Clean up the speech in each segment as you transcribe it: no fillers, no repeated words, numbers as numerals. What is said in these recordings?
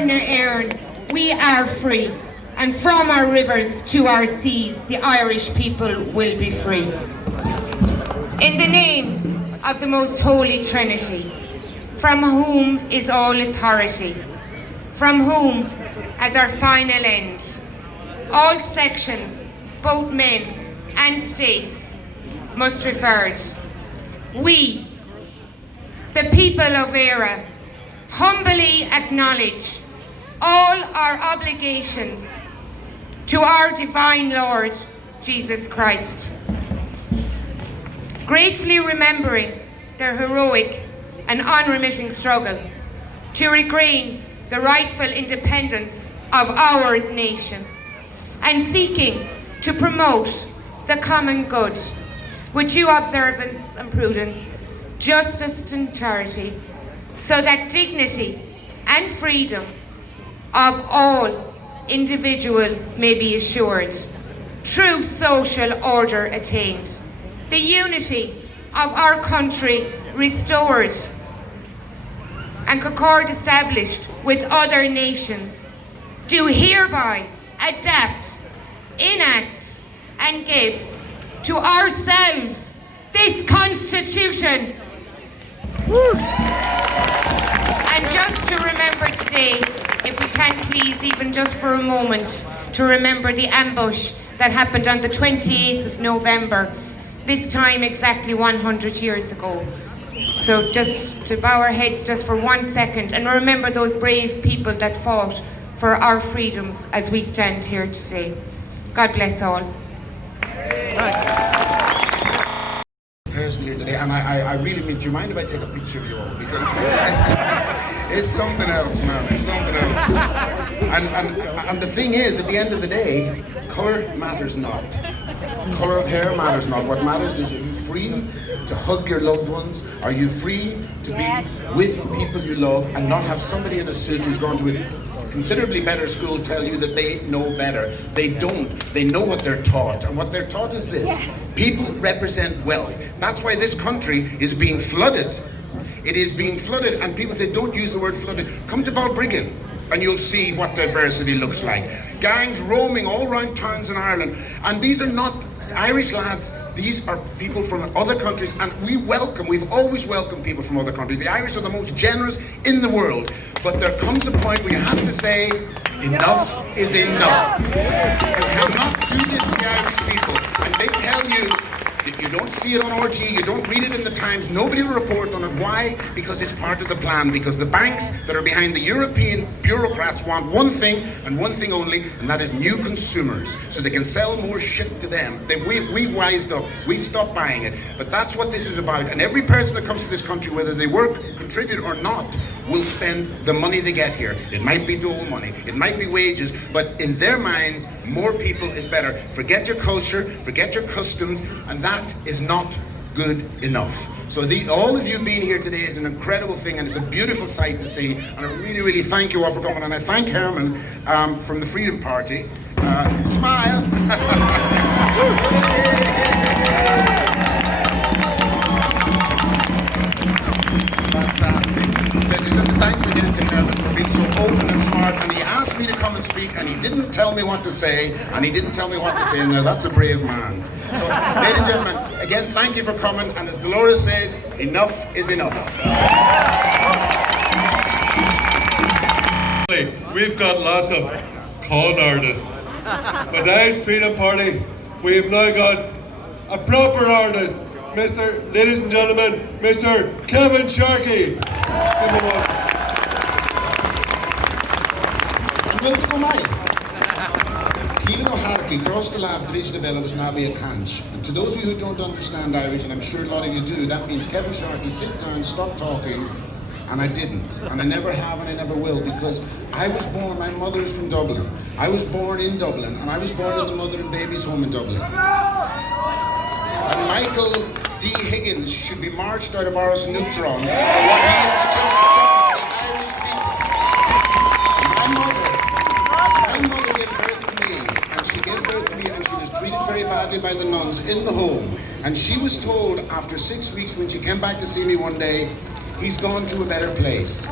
Éireann, we are free, and from our rivers to our seas, the Irish people will be free. In the name of the most holy Trinity, from whom is all authority, from whom as our final end, all sections, both men and states, must revert. We, the people of Éire, humbly acknowledge all our obligations to our divine Lord, Jesus Christ. Gratefully remembering their heroic and unremitting struggle to regain the rightful independence of our nation, and seeking to promote the common good with due observance and prudence, justice and charity, so that dignity and freedom of all individual may be assured, true social order attained, the unity of our country restored, and concord established with other nations, do hereby adapt, enact, and give to ourselves this Constitution. And just to remember today, if we can please, even just for a moment, to remember the ambush that happened on the 28th of November, this time exactly 100 years ago. So just to bow our heads just for 1 second and remember those brave people that fought for our freedoms as we stand here today. God bless all. Person here today, and I really mean, do you mind if I take a picture of you all? Because it's something else, man. It's something else. And the thing is, at the end of the day, colour matters not. Colour of hair matters not. What matters is, are you free to hug your loved ones? Are you free to be with people you love and not have somebody in a suit who's gone to a considerably better school tell you that they know better? They don't. They know what they're taught, and what they're taught is this. People represent wealth. That's why this country is being flooded. It is being flooded, and people say, don't use the word flooded. Come to Balbriggan and you'll see what diversity looks like. Gangs roaming all around towns in Ireland, and these are not Irish lads, these are people from other countries, and we've always welcomed people from other countries. The Irish are the most generous in the world, but there comes a point where you have to say, enough is enough. You cannot do this to the Irish people, and they tell you that you don't see it on RT, you don't read it in the Times, nobody will report on it. Why? Because it's part of the plan, because the banks that are behind the European bureaucrats want one thing and one thing only, and that is new consumers, so they can sell more shit to them. We wised up, we stopped buying it, but that's what this is about. And every person that comes to this country, whether they work, contribute or not, will spend the money they get here. It might be dole money, it might be wages, but in their minds, more people is better. Forget your culture, forget your customs, and that is not good enough. So all of you being here today is an incredible thing, and it's a beautiful sight to see, and I really, really thank you all for coming, and I thank Herman from the Freedom Party. Smile! Fantastic. Thanks again to Herman for being so open and smart, and he asked me to come and speak, and he didn't tell me what to say, and now that's a brave man. So, ladies and gentlemen, again, thank you for coming, and as Dolores says, enough is enough. We've got lots of con artists, but the Irish Freedom Party, we've now got a proper artist, ladies and gentlemen, Mr. Kevin Sharkey. Give him one. I'm going to go my. Kevin O'Harkey, cross the lab, Dridge the Vela, was Nabi a Canch. And to those of you who don't understand Irish, and I'm sure a lot of you do, that means Kevin Sharkey, sit down, stop talking, and I didn't. And I never have, and I never will, because I was born, my mother is from Dublin. I was born in Dublin, and I was born in the Mother and Babies Home in Dublin. And Michael D. Higgins should be marched out of Ars Neutron for what he has just done to the Irish people. My mother gave birth to me, and she gave birth to me, and she was treated very badly by the nuns in the home. And she was told after 6 weeks, when she came back to see me one day, he's gone to a better place.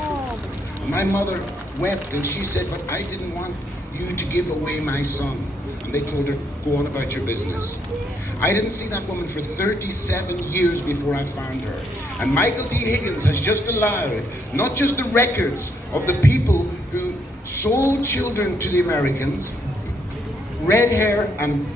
My mother wept and she said, but I didn't want you to give away my son. And they told her, go on about your business. I didn't see that woman for 37 years before I found her. And Michael D. Higgins has just allowed not just the records of the people who sold children to the Americans, red hair and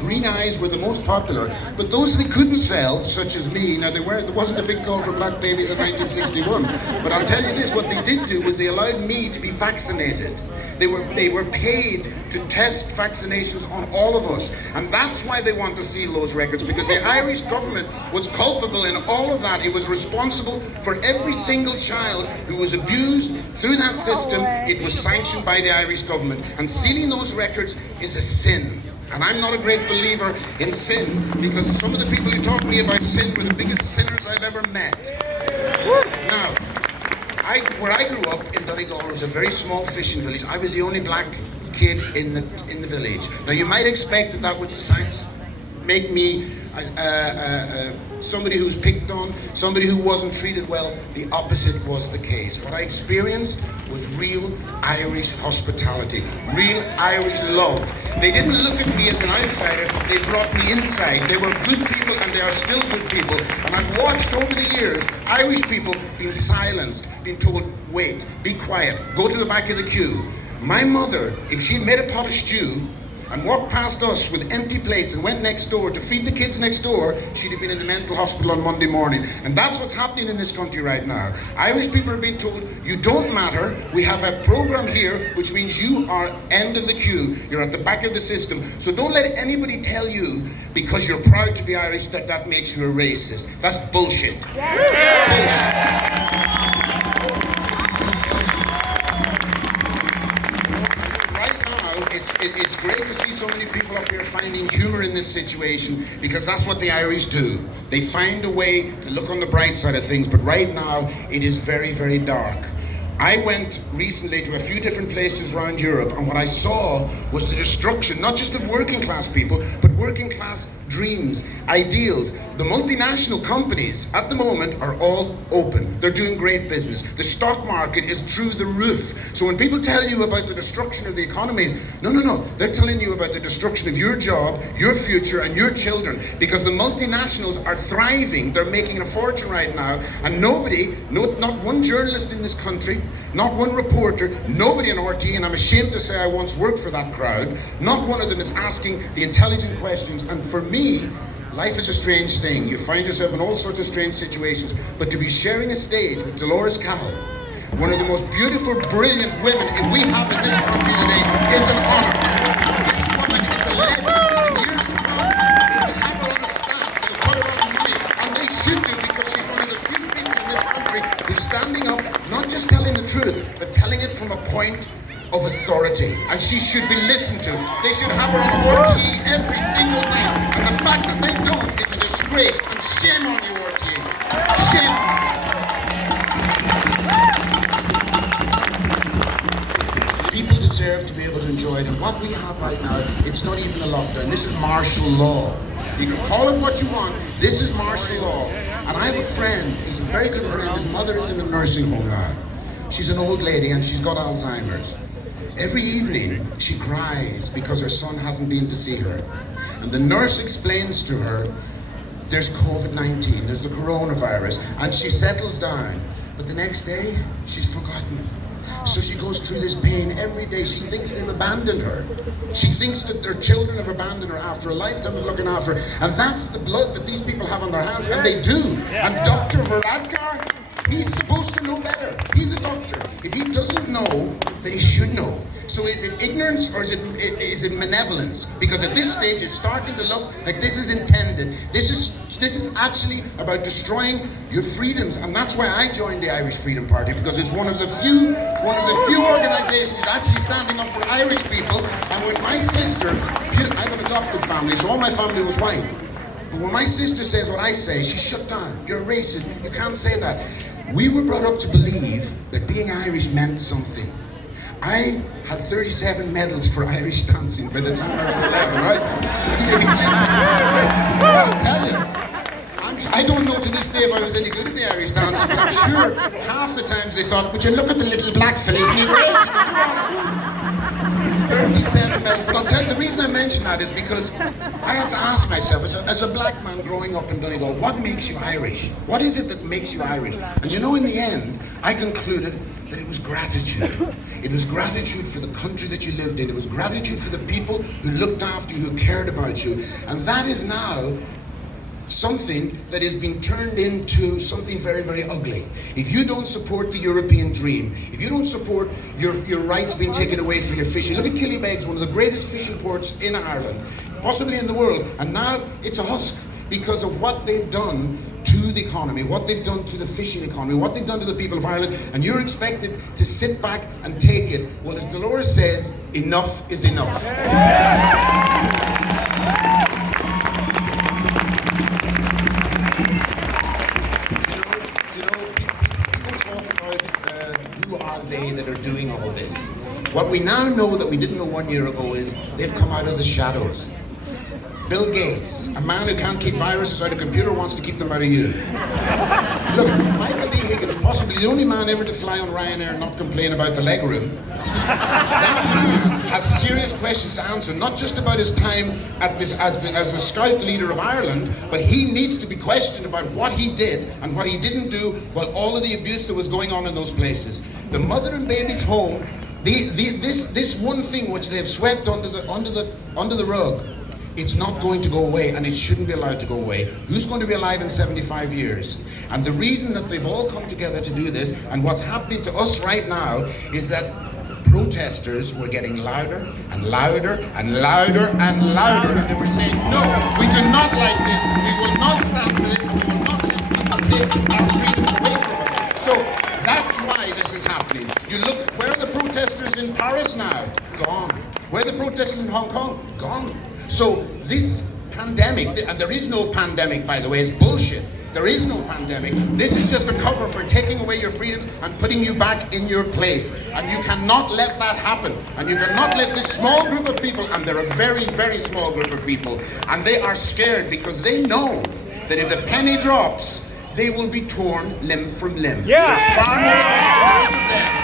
green eyes were the most popular, but those they couldn't sell, such as me, now there wasn't a big call for black babies in 1961, but I'll tell you this, what they did do was they allowed me to be vaccinated. They were paid to test vaccinations on all of us, and that's why they want to seal those records, because the Irish government was culpable in all of that. It was responsible for every single child who was abused through that system. It was sanctioned by the Irish government, and sealing those records is a sin. And I'm not a great believer in sin, because some of the people who talk to me about sin were the biggest sinners I've ever met. Now, where I grew up in Donegal was a very small fishing village. I was the only black kid in the village. Now, you might expect that would make me somebody who's picked on, somebody who wasn't treated well. The opposite was the case. What I experienced was real Irish hospitality, real Irish love. They didn't look at me as an outsider, they brought me inside. They were good people and they are still good people. And I've watched over the years Irish people being silenced, being told, wait, be quiet, go to the back of the queue. My mother, if she had made a pot of stew and walked past us with empty plates and went next door to feed the kids next door, she'd have been in the mental hospital on Monday morning. And that's what's happening in this country right now. Irish people are being told, you don't matter. We have a program here, which means you are end of the queue. You're at the back of the system. So don't let anybody tell you, because you're proud to be Irish, that makes you a racist. That's bullshit. Bullshit. It's great to see so many people up here finding humor in this situation, because that's what the Irish do. They find a way to look on the bright side of things, but right now it is very, very dark. I went recently to a few different places around Europe, and what I saw was the destruction, not just of working class people, but working class dreams, ideals. The multinational companies at the moment are all open. They're doing great business. The stock market is through the roof. So when people tell you about the destruction of the economies, no, they're telling you about the destruction of your job, your future, and your children, because the multinationals are thriving. They're making a fortune right now, and nobody, not one journalist in this country, not one reporter, nobody in RT, and I'm ashamed to say I once worked for that crowd, not one of them is asking the intelligent questions. And for me, life is a strange thing. You find yourself in all sorts of strange situations, but to be sharing a stage with Dolores Cahill, one of the most beautiful, brilliant women we have in this country today, is an honor. This woman is a legend. In years to come, they will have her on the staff, they'll put her on money, and they should do, because she's one of the few people in this country who's standing up, not just telling the truth, but telling it from a point of authority, and she should be listened to. They should have her on RTE every single night, and the fact that they don't is a disgrace, and shame on you, RTE. Shame on you. People deserve to be able to enjoy it, and what we have right now, it's not even a lockdown. This is martial law. You can call it what you want. This is martial law. And I have a friend, he's a very good friend. His mother is in a nursing home now. She's an old lady and she's got Alzheimer's. Every evening she cries because her son hasn't been to see her. And the nurse explains to her, there's COVID-19, there's the coronavirus, and she settles down. But the next day, she's forgotten. So she goes through this pain every day. She thinks they've abandoned her. She thinks that their children have abandoned her after a lifetime of looking after her. And that's the blood that these people have on their hands, and they do. And Dr. Varadkar, he's supposed to know better. He's a doctor. If he doesn't know, then he should know. So is it ignorance or is it malevolence? Because at this stage it's starting to look like this is intended. This is actually about destroying your freedoms, and that's why I joined the Irish Freedom Party, because it's one of the few organisations actually standing up for Irish people. And when my sister, I have an adopted family, so all my family was white. But when my sister says what I say, she's shut down. You're a racist. You can't say that. We were brought up to believe that being Irish meant something. I had 37 medals for Irish dancing by the time I was 11, right? I'll tell you, I'm I don't know to this day if I was any good at the Irish dancing, but I'm sure half the times they thought, would you look at the little black fellas and they were 37 miles. But I'll tell you, the reason I mention that is because I had to ask myself, as a black man growing up in Donegal, what makes you Irish? What is it that makes you Irish? And you know, in the end, I concluded that it was gratitude. It was gratitude for the country that you lived in. It was gratitude for the people who looked after you, who cared about you. And that is now something that is being turned into something very, very ugly. If you don't support the European dream, if you don't support your rights being taken away for your fishing, look at Killybegs, one of the greatest fishing ports in Ireland, possibly in the world, and now it's a husk because of what they've done to the economy, what they've done to the fishing economy, what they've done to the people of Ireland, and you're expected to sit back and take it. Well, as Dolores says, enough is enough. That are doing all this. What we now know that we didn't know 1 year ago is they've come out of the shadows. Bill Gates, a man who can't keep viruses out of a computer, wants to keep them out of you. Look, Michael D. Higgins, possibly the only man ever to fly on Ryanair and not complain about the legroom. That man has serious questions to answer, not just about his time at this, as the scout leader of Ireland, but he needs to be questioned about what he did and what he didn't do while all of the abuse that was going on in those places. The mother and baby's home, this one thing which they have swept under the rug, it's not going to go away, and it shouldn't be allowed to go away. Who's going to be alive in 75 years? And the reason that they've all come together to do this, and what's happening to us right now, is that protesters were getting louder and louder and louder and louder, and they were saying, no, we do not like this, we will not stand for this, and we will not let people take our freedoms away from us. So that's why this is happening. You look, where are the protesters in Paris now? Gone. Where are the protesters in Hong Kong? Gone. So this pandemic, and there is no pandemic, by the way, it's bullshit. There is no pandemic. This is just a cover for taking away your freedoms and putting you back in your place. And you cannot let that happen. And you cannot let this small group of people, and they're a very, very small group of people, and they are scared because they know that if the penny drops, they will be torn limb from limb. Yeah. There's far more of us than there is of them.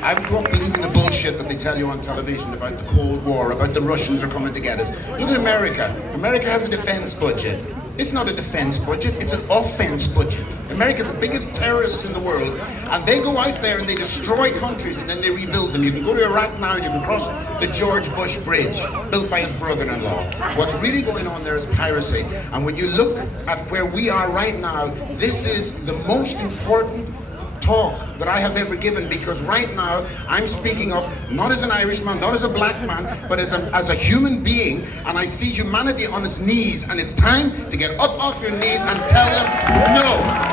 I grew up believing the bullshit that they tell you on television about the Cold War, about the Russians are coming to get us. Look at America. America has a defense budget. It's not a defense budget, it's an offense budget. America's the biggest terrorists in the world, and they go out there and they destroy countries and then they rebuild them. You can go to Iraq now and you can cross the George Bush Bridge, built by his brother-in-law. What's really going on there is piracy. And when you look at where we are right now, this is the most important talk that I have ever given, because right now I'm speaking up not as an Irishman, not as a black man, but as a human being, and I see humanity on its knees, and it's time to get up off your knees and tell them no.